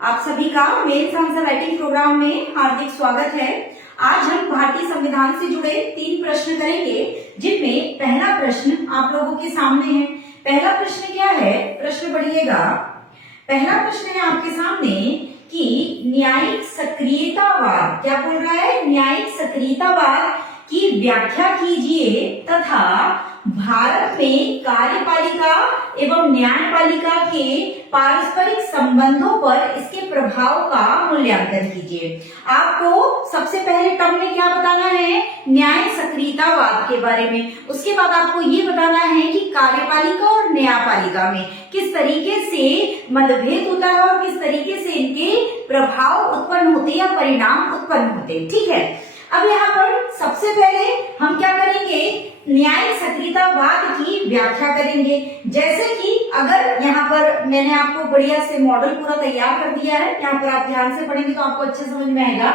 आप सभी का मेन्स आंसर राइटिंग प्रोग्राम में हार्दिक स्वागत है। आज हम भारतीय संविधान से जुड़े 3 प्रश्न करेंगे, जिनमें पहला प्रश्न आप लोगों के सामने है। पहला प्रश्न क्या है, प्रश्न पढ़िएगा। पहला प्रश्न है आपके सामने कि न्यायिक सक्रियतावाद, क्या बोल रहा है, न्यायिक सक्रियतावाद की व्याख्या कीजिए तथा भारत में कार्यपालिका एवं न्यायपालिका के पारस्परिक संबंधों पर इसके प्रभाव का मूल्यांकन कीजिए। आपको सबसे पहले टर्म में क्या बताना है, न्याय सक्रियतावाद के बारे में। उसके बाद आपको ये बताना है कि कार्यपालिका और न्यायपालिका में किस तरीके से मतभेद होता है और किस तरीके से इनके प्रभाव उत्पन्न होते या परिणाम उत्पन्न होते। ठीक है, अब यहाँ पर सबसे पहले हम क्या करेंगे, न्यायिक सक्रियतावाद की व्याख्या करेंगे। जैसे कि अगर यहाँ पर मैंने आपको बढ़िया से मॉडल पूरा तैयार कर दिया है, यहाँ पर आप ध्यान से पढ़ेंगे तो आपको अच्छे समझ में आएगा।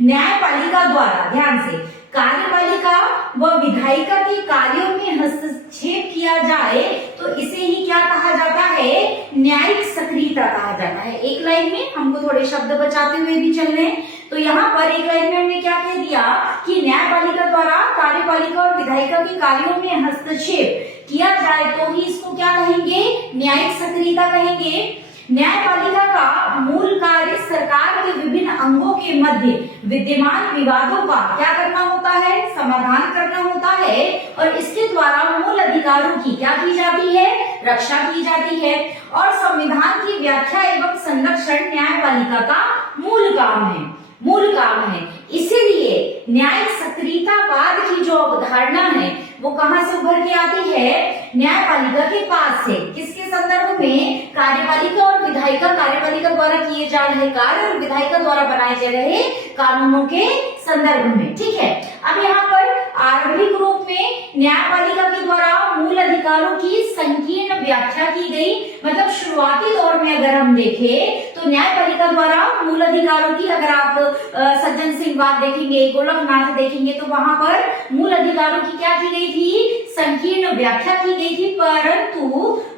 न्यायपालिका द्वारा, ध्यान से, कार्यपालिका व विधायिका के कार्यों में हस्तक्षेप किया जाए तो इसे ही क्या कहा जाता है, न्यायिक सक्रियता कहा जाता है। एक लाइन में हमको थोड़े शब्द बचाते हुए भी चलने, तो यहाँ पर एक लाइन में हमने क्या कह दिया कि न्यायपालिका द्वारा कार्यपालिका और विधायिका के कार्यों में हस्तक्षेप किया जाए तो ही इसको क्या कहेंगे, न्यायिक सक्रियता कहेंगे। न्यायपालिका का मूल कार्य सरकार के विभिन्न अंगों के मध्य विद्यमान विवादों का क्या करना होता है, समाधान करना होता है, और इसके द्वारा मूल अधिकारों की क्या की जाती है, रक्षा की जाती है। और संविधान की व्याख्या एवं संरक्षण न्यायपालिका का मूल काम है, मूल काम है। इसीलिए न्यायिक सक्रियतावाद की जो अवधारणा है वो कहां से उभर के आती है, न्यायपालिका के पास से। किसके संदर्भ में, कार्यपालिका और विधायिका, कार्यपालिका द्वारा किए जा रहे कार्य और विधायिका द्वारा बनाए जा रहे कानूनों के संदर्भ में। ठीक है, अब यहाँ पर आरंभिक रूप में न्यायपालिका के द्वारा मूल अधिकारों की संकीर्ण व्याख्या की गई। मतलब शुरुआती दौर में अगर हम देखें तो न्यायपालिका द्वारा मूल अधिकारों की, अगर आप सज्जन सिंह बात देखेंगे, गोलकनाथ देखेंगे, तो वहां पर मूल अधिकारों की क्या की गई थी, संकीर्ण व्याख्या की गई थी। परंतु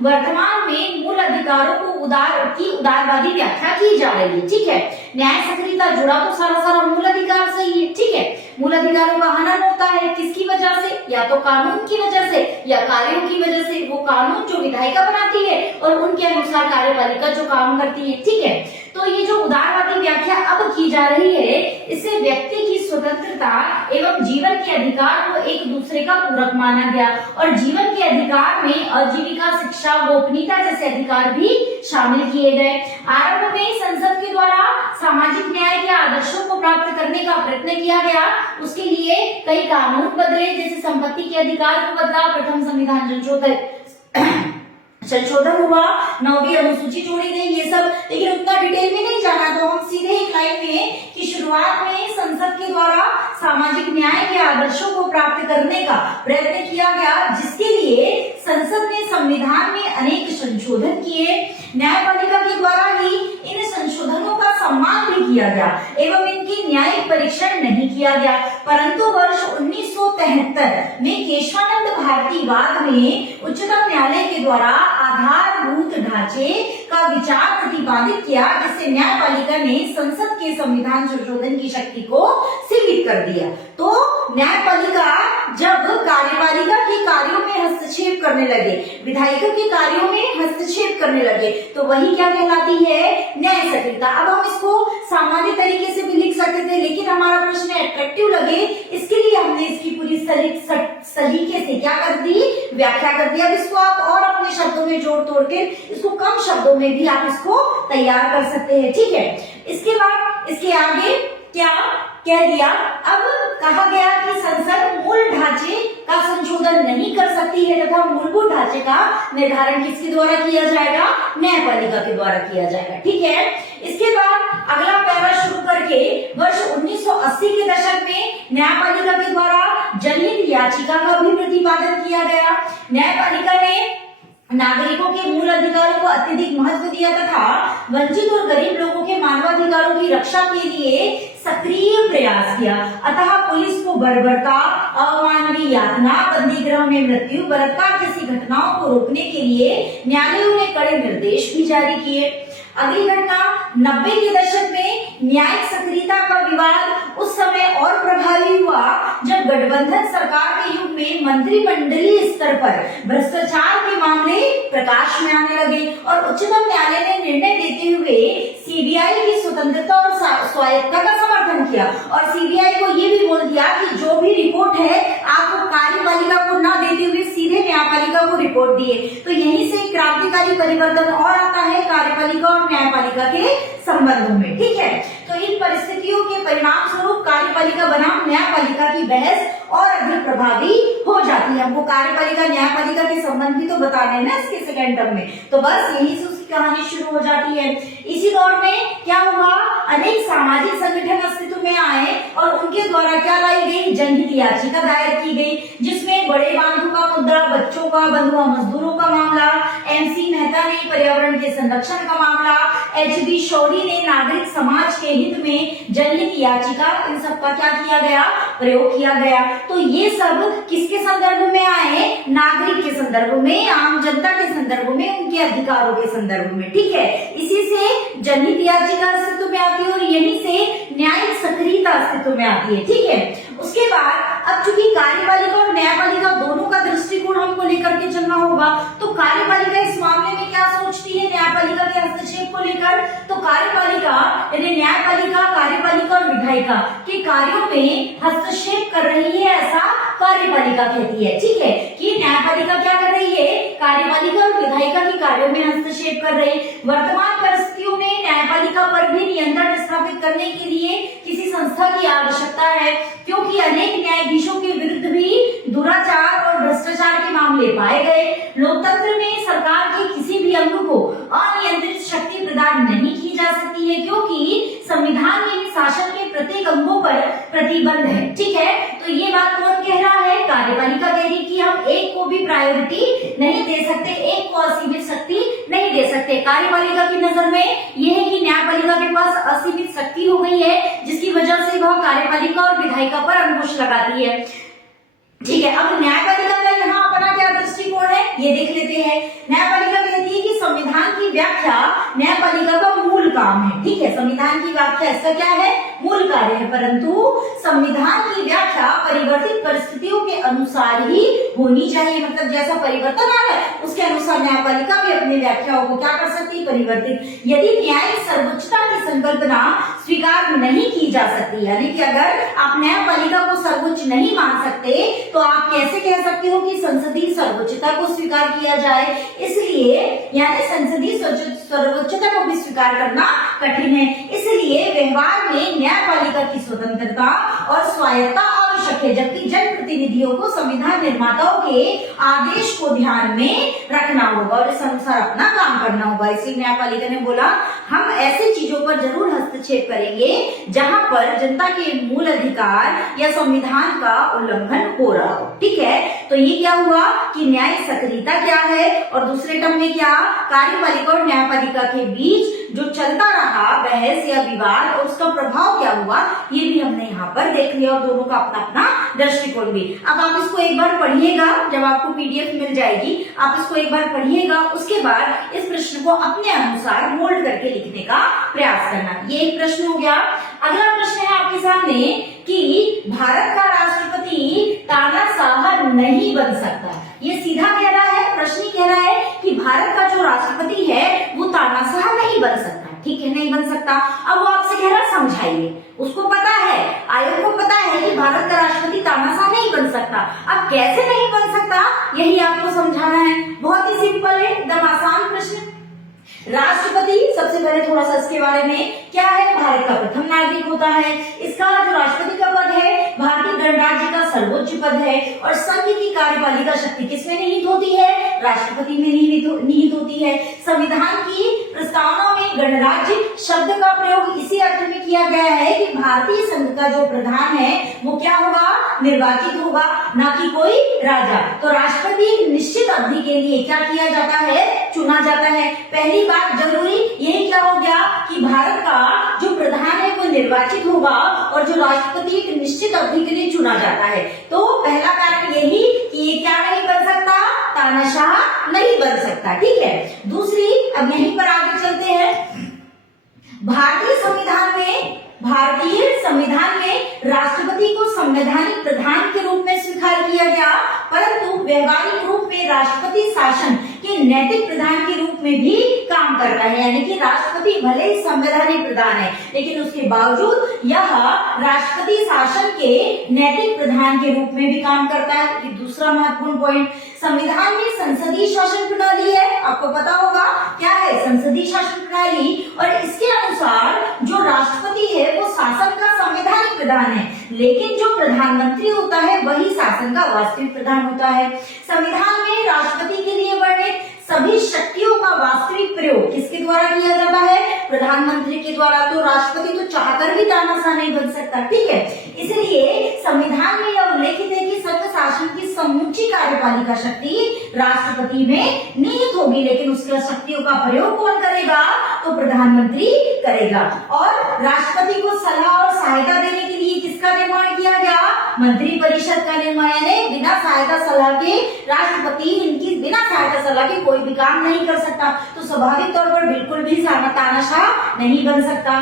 वर्तमान में मूल अधिकारों को उदारवादी व्याख्या की जा रही है। ठीक है, न्याय सक्रियता जुड़ा तो सारा मूल अधिकार से ही है। ठीक है, मूल अधिकारों का हनन होता है किसकी वजह से, या तो कानून की वजह से या कार्यों की वजह से। वो कानून जो विधायिका बनाती है और उनके अनुसार कार्यपालिका जो काम करती है। ठीक है, तो ये जो उदारवादी व्याख्या अब की जा रही है, इससे व्यक्ति की स्वतंत्रता एवं जीवन के अधिकार को एक दूसरे का पूरक माना गया, और जीवन के अधिकार में आजीविका, शिक्षा, गोपनीयता जैसे अधिकार भी शामिल किए गए। आरंभ में संसद के द्वारा सामाजिक न्याय के आदर्शों को प्राप्त करने का प्रयत्न किया गया। उसके लिए कई कानून बदले, जैसे संपत्ति के अधिकार को बदला, प्रथम संविधान संशोधन हुआ, 9वीं अनुसूची जोड़ी गई, ये सब। लेकिन उतना डिटेल में नहीं जाना, तो हम सीधे एक लाइन में कि शुरुआत में संसद के द्वारा सामाजिक न्याय के आदर्शों को प्राप्त करने का प्रयत्न किया गया, जिसके लिए संसद ने संविधान में अनेक संशोधन किए। न्यायपालिका के द्वारा ही इन संशोधनों का सम्मान भी किया गया एवं इनकी न्यायिक परीक्षण नहीं किया गया। परंतु वर्ष 1973 में केशवानंद भारतीवाद में उच्चतम न्यायालय के द्वारा आधारभूत ढांचे का विचार प्रतिपादित किया, जिससे न्यायपालिका ने संसद के संविधान संशोधन की शक्ति को सीमित कर दिया। तो न्यायपालिका जब कार्यपालिका के कार्यों में हस्तक्षेप करने लगे, विधायिका के कार्यों में हस्तक्षेप करने लगे, तो वही क्या कहलाती है, न्याय सक्रियता। अब हम इसको सामान्य तरीके से भी लिख सकते थे, लेकिन हमारा प्रश्न अट्रैक्टिव लगे, इसके लिए हमने इसकी पूरी सलीके से क्या कर दी, व्याख्या कर दी। अब इसको आप और अपने शब्दों में जोड़ तोड़ के, इसको कम शब्दों में भी आप इसको तैयार कर सकते हैं। ठीक है, इसके बाद इसके आगे क्या कह दिया, अब कहा गया कि संसद मूल ढांचे का संशोधन नहीं कर सकती है तथा मूलभूत ढांचे का निर्धारण किसके द्वारा किया जाएगा, न्यायपालिका के द्वारा किया जाएगा। ठीक है, इसके बाद अगला पैरा शुरू करके वर्ष 1980 के दशक में न्यायपालिका के द्वारा जनहित याचिका का भी प्रतिपादन किया गया। न्यायपालिका ने नागरिकों के मूल अधिकारों को अत्यधिक महत्व दिया तथा वंचित और गरीब लोगों के मानवाधिकारों की रक्षा के लिए सक्रिय प्रयास किया। अतः पुलिस को बर्बरता, अमानवीय यातना, बंदी गृह में मृत्यु, बलात्कार जैसी घटनाओं को रोकने के लिए न्यायालयों ने कड़े निर्देश भी जारी किए। अगली घटना 90 के दशक में न्यायिक सक्रियता का विवाद उस समय और प्रभावी हुआ जब गठबंधन सरकार के युग में मंत्रिमंडलीय स्तर पर भ्रष्टाचार के मामले प्रकाश में आने लगे और उच्चतम न्यायालय ने निर्णय देते हुए सीबीआई की स्वतंत्रता और स्वायत्तता का समर्थन किया और सीबीआई को ये भी बोल दिया कि जो भी रिपोर्ट है आप कार्यपालिका को न देते हुए सीधे न्यायपालिका को रिपोर्ट दिए। तो यहीं से क्रांतिकारी परिवर्तन और आता है कार्यपालिका और न्यायपालिका के संबंधों में। ठीक है, तो इन परिस्थितियों के परिणाम स्वरूप कार्यपालिका बनाम न्यायपालिका की बहस और अधिक प्रभावी हो जाती है। हमको कार्यपालिका न्यायपालिका के संबंध भी तो बताने ना इसके सेकेंड टर्म में, तो बस यही से उसकी कहानी शुरू हो जाती है। इसी दौर में क्या हुआ, अनेक सामाजिक संगठन अस्तित्व में आए और उनके द्वारा क्या लाई गई, जनहित याचिका दायर की गई, जिसमें बड़े बांधों का मुद्दा, बच्चों का, बंधुआ मजदूरों का मामला, MC मेहता ने पर्यावरण के संरक्षण का मामला, HB शौरी ने नागरिक समाज के हित में जनहित याचिका, इन सब का क्या किया गया, प्रयोग किया गया। तो ये सब किसके संदर्भ में आए, नागरिक के संदर्भ में, आम जनता के संदर्भ में, उनके अधिकारों के संदर्भ में। ठीक है, इसी से जनहित याचिका अस्तित्व में आती है और यहीं से न्यायिक सक्रियता अस्तित्व में आती है। ठीक है, उसके बाद अब चूंकि कार्यपालिका और न्यायपालिका दोनों का दृष्टिकोण हमको लेकर के चलना होगा, तो कार्यपालिका इस मामले में क्या सोचती है न्यायपालिका के हस्तक्षेप को लेकर, तो कार्यपालिका यानी न्यायपालिका, कार्यपालिका और विधायिका के कार्यों में हस्तक्षेप कर रही है, ऐसा कार्यपालिका कहती है। ठीक है, कि न्यायपालिका क्या कर रही है, कार्यपालिका और विधायिका के कार्यों में हस्तक्षेप कर रही है। वर्तमान परिस्थितियों में न्यायपालिका पर भी नियंत्रण स्थापित करने के लिए किसी संस्था की आवश्यकता है, क्योंकि अनेक न्यायाधीशों के विरुद्ध भी दुराचार और भ्रष्टाचार के मामले पाए गए। लोकतंत्र में सरकार के किसी भी अंग को अनियंत्रित शक्ति प्रदान नहीं की जा सकती है, क्योंकि संविधान में शासन के प्रत्येक अंगों पर प्रतिबंध है। ठीक है, तो ये बात कौन कह रहा है, कार्यपालिका कह रही कि हम एक को भी प्रायोरिटी नहीं दे सकते, एक को असीमित शक्ति नहीं दे सकते। कार्यपालिका की नजर में यह है कि न्यायपालिका के पास असीमित शक्ति हो गई है, जिसकी वजह से वह कार्यपालिका और विधायिका पर अंकुश लगाती है। ठीक है, अब न्यायपालिका का यहाँ अपना क्या दृष्टिकोण है ये देख लेते हैं। न्यायपालिका कहती है कि संविधान की व्याख्या न्यायपालिका का मूल काम है। ठीक है, संविधान की व्याख्या इसका क्या है, मूल कार्य है, परंतु संविधान की व्याख्या परिवर्तित परिस्थितियों के अनुसार ही होनी चाहिए। मतलब जैसा परिवर्तन आ रहा है उसके अनुसार न्यायपालिका भी अपनी व्याख्याओं को क्या कर सकती है, परिवर्तित। यदि न्यायिक सर्वोच्चता की संकल्पना स्वीकार नहीं की जा सकती, यानी कि अगर आप न्यायपालिका को सर्वोच्च नहीं मान सकते तो आप कैसे कह सकते हो कि संसदीय सर्वोच्चता को स्वीकार किया जाए। इसलिए यानी संसदीय सर्वोच्चता को भी स्वीकार करना कठिन है। इसलिए व्यवहार में न्यायपालिका की स्वतंत्रता और स्वायत्तता आवश्यक है, जबकि जनप्रतिनिधियों को संविधान निर्माताओं के आदेश को ध्यान में रखना होगा और इस अनुसार अपना काम करना होगा। इसलिए न्यायपालिका ने बोला हम ऐसी चीजों पर जरूर हस्तक्षेप करेंगे जहां पर जनता के मूल अधिकार या संविधान का उल्लंघन हो रहा हो। ठीक है, तो ये क्या हुआ कि न्यायिक सक्रियता क्या है और दूसरे टर्म में क्या, कार्यपालिका और न्यायपालिका के बीच जो चलता रहा बहस या विवाद और उसका प्रभाव क्या हुआ, ये भी हमने यहाँ पर देख लिया और दोनों का अपना अपना दृष्टिकोण भी। अब आप इसको एक बार पढ़िएगा, जब आपको PDF मिल जाएगी आप इसको एक बार पढ़िएगा, उसके बाद इस प्रश्न को अपने अनुसार मोल्ड करके लिखने का प्रयास करना। ये एक प्रश्न हो गया। अगला प्रश्न है आपके सामने कि भारत का राष्ट्रपति तानाशाह नहीं बन सकता। ये सीधा कह रहा है, प्रश्न कह रहा है कि भारत का जो राष्ट्रपति है वो तानाशाह नहीं बन सकता। ठीक है, नहीं बन सकता। अब वो आपसे कह रहा है समझाइए, उसको पता है, आयोग को पता है कि भारत का राष्ट्रपति तानाशाह नहीं बन सकता। अब कैसे नहीं बन सकता यही आपको समझाना है। बहुत ही सिंपल है, एकदम आसान प्रश्न। राष्ट्रपति सबसे पहले थोड़ा सा इसके बारे में क्या है, भारत का प्रथम नागरिक होता है। इसका जो राष्ट्रपति का पद है भारतीय गणराज्य का सर्वोच्च पद है और संघ की कार्यपालिका शक्ति किसमें निहित होती है, राष्ट्रपति में निहित होती है। संविधान की प्रस्तावना में गणराज्य शब्द का प्रयोग इसी अर्थ में किया गया है कि भारतीय संघ का जो प्रधान है वो क्या होगा, निर्वाचित होगा, ना कि कोई राजा। तो राष्ट्रपति एक निश्चित अवधि के लिए क्या किया जाता है, चुना जाता है। पहली बात जरूरी यही क्या हो गया कि भारत का जो प्रधान है वो निर्वाचित होगा और जो राष्ट्रपति एक निश्चित अवधि के लिए चुना जाता है। तो पहला कारण यही कि ये क्या नहीं बन सकता, तानाशाह नहीं बन सकता। ठीक है, दूसरी, अब यहीं पर आगे चलते हैं। भारतीय संविधान में राष्ट्रपति को संवैधानिक प्रधान के रूप में स्वीकार किया गया, परंतु व्यवहारिक रूप में राष्ट्रपति शासन के नैतिक प्रधान के रूप में भी काम करता है। यानी कि राष्ट्रपति भले ही संवैधानिक प्रधान है, लेकिन उसके बावजूद यह राष्ट्रपति शासन के नैतिक प्रधान के रूप में भी काम करता है। ये दूसरा महत्वपूर्ण पॉइंट। संविधान में संसदीय शासन प्रणाली है, आपको पता होगा क्या है संसदीय शासन प्रणाली, और इसके अनुसार जो राष्ट्रपति है वो शासन का संवैधानिक प्रधान है, लेकिन जो प्रधानमंत्री होता है वही शासन का वास्तविक प्रधान होता है। संविधान में राष्ट्रपति के लिए वर्णित सभी शक्तियों का वास्तविक प्रयोग किसके द्वारा किया जाता है? प्रधानमंत्री के द्वारा। तो राष्ट्रपति तो चाहकर भी तानाशाह नहीं बन सकता, ठीक है। इसलिए संविधान में यह उल्लेखित है कि सर्व शासन की समूची कार्यपालिका शक्ति राष्ट्रपति में निहित होगी, लेकिन उसके शक्तियों का प्रयोग कौन करेगा? तो प्रधानमंत्री करेगा। और राष्ट्रपति को सलाह और सहायता देने के लिए किसका निर्माण किया गया? मंत्रिपरिषद का निर्माण। यानी बिना सहायता सलाह के राष्ट्रपति इनकी बिना सहायता सलाह के कोई भी काम नहीं कर सकता, तो स्वाभाविक तौर पर बिल्कुल भी तानाशाह नहीं बन सकता।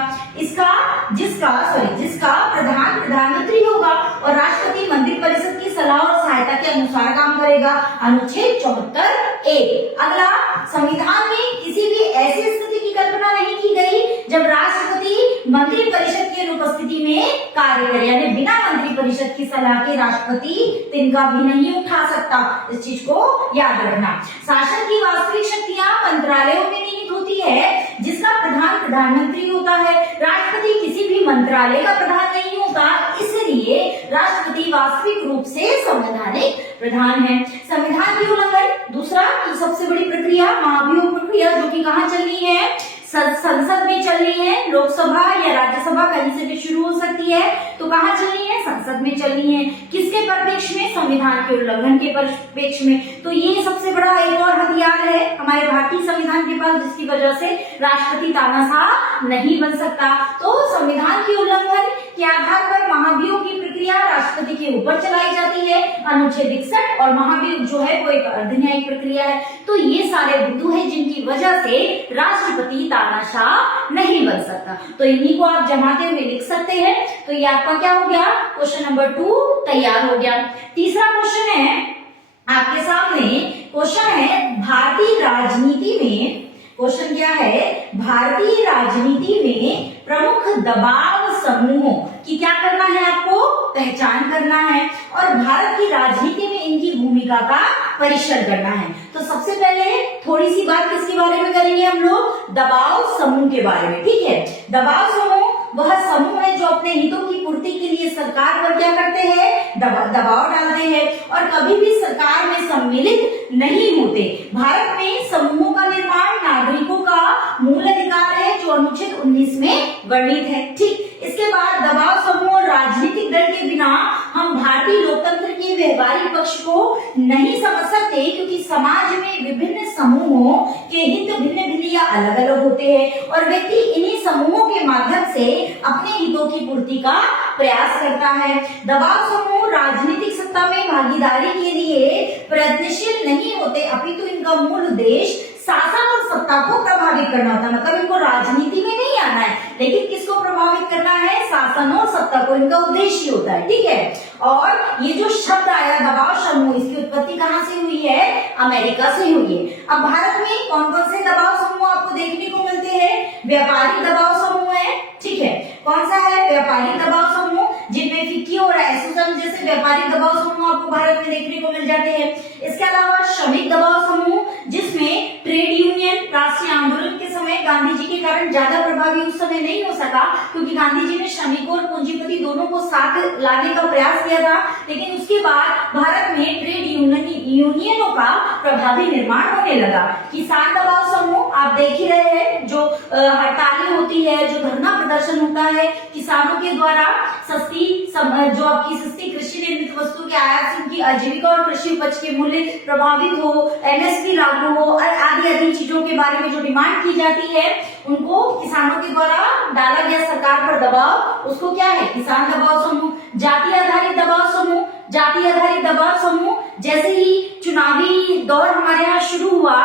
जिसका प्रधान प्रधानमंत्री होगा और राष्ट्रपति मंत्रिपरिषद की सलाह और सहायता के अनुसार काम करेगा। अनुच्छेद 74(a)। अगला, संविधान में किसी भी ऐसी स्थिति की कल्पना नहीं की गई जब राष्ट्रपति मंत्रिपरिषद की अनुपस्थिति में कार्य करे, यानी बिना मंत्रिपरिषद की सलाह के राष्ट्रपति तिनका भी नहीं उठा सकता। इस चीज को याद रखना। शासन की वास्तविक शक्तियां मंत्रालयों में निहित होती है, जिसका प्रधान प्रधानमंत्री होता है। राष्ट्रपति किसी भी मंत्रालय का प्रधान नहीं होता, इसलिए राष्ट्रपति वास्तविक रूप से संवैधानिक प्रधान है। संविधान की उल्लंघन, दूसरा सबसे बड़ी प्रक्रिया महाभियोग प्रक्रिया, जो कि कहाँ चलनी है? संसद में चलनी है। लोकसभा या राज्यसभा कहीं से भी शुरू हो सकती है, तो कहाँ चलनी है? संसद में चलनी है। किसके परिप्रेक्ष में? संविधान के उल्लंघन के परिप्रेक्ष में। तो ये सबसे बड़ा एक और हथियार है हमारे भारतीय संविधान के पास, जिसकी वजह से राष्ट्रपति तानाशाह नहीं बन सकता। तो संविधान के उल्लंघन के आधार पर महाभियोग की प्रक्रिया राष्ट्रपति के ऊपर चलाई जाती है, अनुच्छेद 61, और महाभियोग जो है वो एक अर्धन्यायिक प्रक्रिया है। तो ये सारे बिंदु है जिनकी वजह से राष्ट्रपति तानाशाह नहीं बन सकता। तो इन्हीं को आप जमाते हुए लिख सकते हैं। तो ये आपका क्या हो गया? क्वेश्चन नंबर 2 तैयार हो गया। तीसरा क्वेश्चन है आपके सामने, क्वेश्चन है भारतीय राजनीति में, क्वेश्चन क्या है? भारतीय राजनीति में प्रमुख दबाव समूहों की क्या करना है? आपको पहचान करना है, और भारत की राजनीति में इनकी भूमिका का परीक्षण करना है। तो सबसे पहले थोड़ी सी बात किसके बारे में करेंगे हम लोग? दबाव समूह के बारे में, ठीक है। दबाव समूह वह समूह है जो अपने हितों की पूर्ति के लिए सरकार पर क्या करते हैं? दबाव डालते हैं, और कभी भी सरकार में सम्मिलित नहीं होते। भारत में समूहों का निर्माण नागरिकों का मूल अधिकार है, जो अनुच्छेद 19 में वर्णित है, ठीक। इसके बाद दबाव समूह और राजनीतिक दल के बिना हम भारतीय लोकतंत्र के व्यवहारिक पक्ष को नहीं समझ सकते, क्योंकि समाज में विभिन्न समूहों के हित भिन्न भिन्न या अलग अलग होते हैं, और व्यक्ति इन्हीं समूहों के माध्यम से अपने हितों की पूर्ति का प्रयास करता है। दबाव समूह राजनीतिक सत्ता में भागीदारी के लिए प्रयत्नशील नहीं होते, अपितु इनका मूल उद्देश्य शासन और सत्ता को प्रभावित करना होता है। मतलब इनको राजनीति में नहीं आना है, लेकिन किसको प्रभावित करना है? शासन और सत्ता को, इनका उद्देश्य होता है, ठीक है। और ये जो शब्द आया दबाव समूह, इसकी उत्पत्ति कहाँ से हुई है? अमेरिका से हुई है। अब भारत में कौन कौन से दबाव समूह आपको देखने को मिलते हैं? व्यापारिक दबाव समूह है, ठीक है। कौन सा है? व्यापारिक दबाव समूह, जिनमें फिक्की और एसोसिएशन जैसे व्यापारिक दबाव समूह आपको भारत में देखने को मिल जाते हैं। इसके अलावा श्रमिक दबाव समूह, जिसमें ट्रेड यूनियन राष्ट्रीय आंदोलन के समय गांधी जी के कारण ज्यादा प्रभावी उस समय नहीं हो सका, क्योंकि गांधी जी ने श्रमिकों और पूंजीपति दोनों को साथ लाने का प्रयास किया था, लेकिन उसके बाद भारत में ट्रेड यूनियनों का प्रभावी निर्माण होने लगा। किसान दबाव समूह आप देख ही रहे हैं, जो हड़तालें होती है, जो धरना प्रदर्शन होता है किसानों के द्वारा, जो आपकी सस्ती कृषि निर्मित वस्तु के आयात से उनकी आजीविका और कृषि उपज के मूल्य प्रभावित हो, एमएसपी लागू हो, आदि चीजों के बारे में जो डिमांड की जाती है, उनको किसानों के द्वारा डाला गया सरकार पर दबाव, उसको क्या है? किसान दबाव समूह। जाति आधारित दबाव समूह, जाति आधारित दबाव समूह जैसे ही चुनावी दौर हमारे यहाँ शुरू हुआ,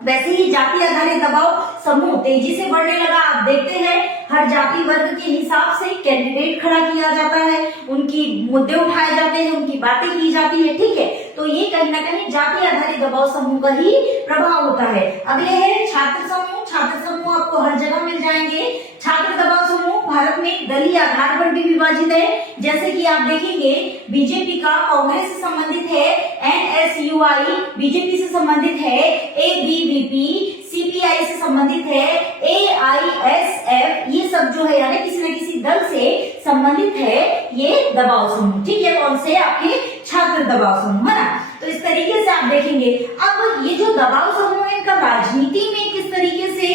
वैसे ही जाति आधारित दबाव समूह तेजी से बढ़ने लगा। आप देखते हैं हर जाति वर्ग के हिसाब से कैंडिडेट खड़ा किया जाता है, उनकी मुद्दे उठाए जाते हैं, उनकी बातें की जाती है, ठीक है। तो ये कहीं ना कहीं जाति आधारित दबाव समूह का ही प्रभाव होता है। अगले है छात्र समूह। छात्र समूह आपको हर जगह मिल जाएंगे। छात्र दबाव समूह भारत में दलीय आधार पर भी विभाजित है। जैसे कि आप देखेंगे बीजेपी का कांग्रेस से संबंधित है, एनएसयूआई बीजेपी से संबंधित है, एबीवीपी सीपीआई से संबंधित है, एआईएसएफ ये सब जो है यानी किसी न किसी दल से संबंधित है ये दबाव समूह, ठीक है। कौन से? आपके छात्र दबाव समूह, है ना। तो इस तरीके से आप देखेंगे। अब ये जो दबाव समूह है इनका राजनीति में किस तरीके से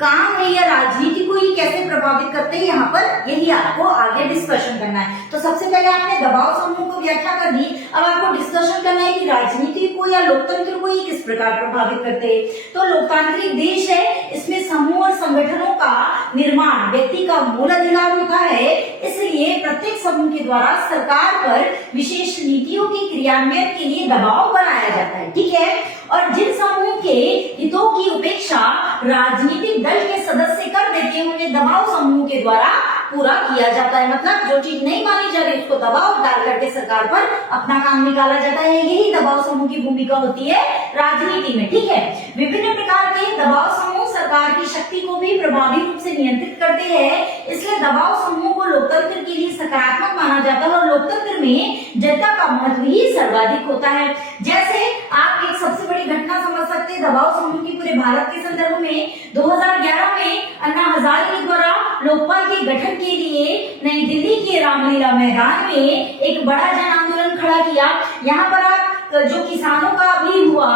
काम है या राजनीति को ये कैसे प्रभावित करते हैं, यहाँ पर यही आपको आगे डिस्कशन करना है। तो सबसे पहले आपने दबाव समूह को व्याख्या कर दी, अब आपको डिस्कशन करना है कि राजनीति को या लोकतंत्र को ये किस प्रकार प्रभावित करते हैं। तो लोकतांत्रिक देश है, इसमें समूह और संगठनों का निर्माण व्यक्ति का मूल अधिकार होता है, इसलिए प्रत्येक समूह के द्वारा सरकार पर विशेष नीतियों के क्रियान्वयन के लिए दबाव बनाया जाता है, ठीक है। और जिन समूह के हितों की उपेक्षा राजनीतिक दल के सदस्य कर देते हैं उन्हें दबाव समूह के द्वारा पूरा किया जाता है। मतलब जो चीज नहीं मानी जा रही उसको दबाव डाल करके सरकार पर अपना काम निकाला जाता है। यही दबाव समूह की भूमिका होती है राजनीति में, ठीक है। विभिन्न प्रकार के दबाव समूह सरकार की शक्ति को भी प्रभावी रूप से नियंत्रित करते हैं, इसलिए दबाव समूह को लोकतंत्र के लिए सकारात्मक माना जाता है और लोकतंत्र में जनता का महत्व ही सर्वाधिक होता है। जैसे आप एक सबसे बड़ी घटना समझ सकते हैं दबाव समूह की पूरे भारत के संदर्भ में 2011 में अन्ना हजारे के द्वारा लोकपाल के गठन के लिए नई दिल्ली के रामलीला मैदान में एक बड़ा जन आंदोलन खड़ा किया। यहाँ पर आप जो किसानों का अभी हुआ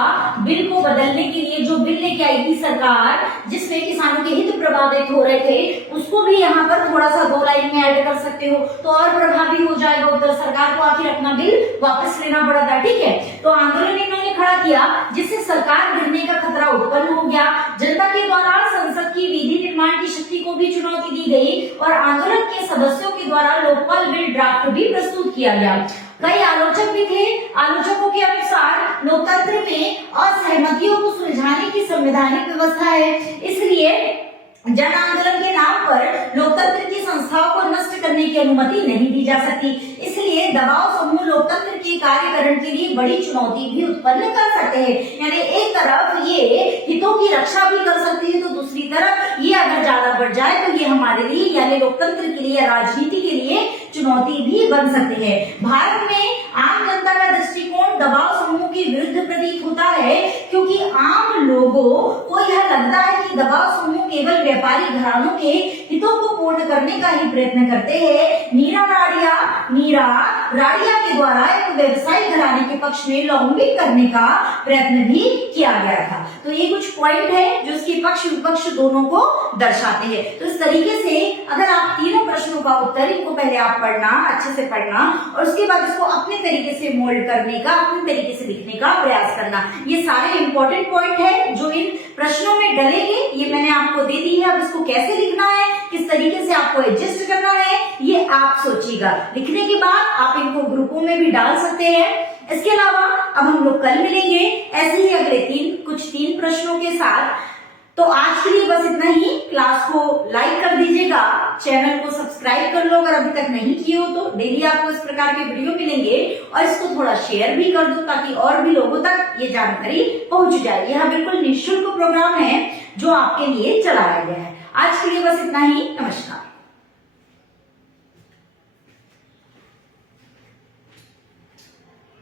बिल को बदलने के लिए जो बिल लेके आई थी सरकार जिसमें किसानों के हित प्रभावित हो रहे थे उसको भी यहाँ पर थोड़ा सा 2 लाइन में ऐड कर सकते हो तो और प्रभावी हो जाएगा। उधर सरकार को आखिर अपना बिल वापस लेना पड़ा था, ठीक है। तो आंदोलन इन्होंने खड़ा किया जिससे सरकार गिरने का खतरा उत्पन्न हो गया। जनता के द्वारा संसद की विधि निर्माण की शक्ति को भी चुनौती दी गई और आंदोलन के सदस्यों के द्वारा लोकपाल बिल ड्राफ्ट भी प्रस्तुत किया गया। कई आलोचक भी थे। आलोचकों के अनुसार लोकतंत्र में असहमतियों को सुलझाने की संवैधानिक व्यवस्था है, इसलिए जन आंदोलन के नाम पर लोकतंत्र की संस्थाओं को नष्ट करने की अनुमति नहीं दी जा सकती। इसलिए दबाव समूह लोकतंत्र के कार्यकरण के लिए बड़ी चुनौती भी उत्पन्न कर सकते हैं। यानी एक तरफ ये हितों की रक्षा भी कर सकते हैं तो दूसरी तरफ ये अगर ज्यादा बढ़ जाए तो ये हमारे लिए यानी लोकतंत्र के लिए राजनीति के लिए चुनौती भी बन सकती है। भारत में आम जनता का दृष्टिकोण दबाव समूह के विरुद्ध प्रतीत होता है क्योंकि आम लोगों को यह लगता है कि दबाव समूह केवल व्यापारी घरानों के हितों को पूर्ण करने का ही प्रयत्न करते हैं। नीरा राडिया के द्वारा एक व्यवसायी घराने के पक्ष में लॉबिंग करने का प्रयत्न भी किया गया था। तो ये कुछ पॉइंट है जो इसके पक्ष विपक्ष दोनों को दर्शाते हैं। तो इस तरीके से अगर आप तीनों प्रश्नों का उत्तर इनको पहले आप पढ़ना, अच्छे से पढ़ना और उसके बाद इसको अपने तरीके से मोल्ड करने का, अपने तरीके से लिखने का प्रयास करना। ये सारे इंपॉर्टेंट पॉइंट है जो इन प्रश्नों में डलेंगे, ये मैंने आपको दे दी है। अब इसको कैसे लिखना है, किस तरीके से आपको एडजस्ट करना है, ये आप सोचिएगा। लिखने के बाद आप इनको ग्रुपों में भी डाल सकते हैं। इसके अलावा अब हम लोग कल मिलेंगे ऐसे ही अगले तीन प्रश्नों के साथ। तो आज के लिए बस इतना ही। क्लास को लाइक कर दीजिएगा, चैनल को सब्सक्राइब कर लो अगर अभी तक नहीं किए हो तो। डेली आपको इस प्रकार के वीडियो मिलेंगे और इसको थोड़ा शेयर भी कर दो ताकि और भी लोगों तक ये जानकारी पहुंच जाए। यह बिल्कुल निःशुल्क प्रोग्राम है जो आपके लिए चलाया गया है। आज के लिए बस इतना ही। नमस्कार।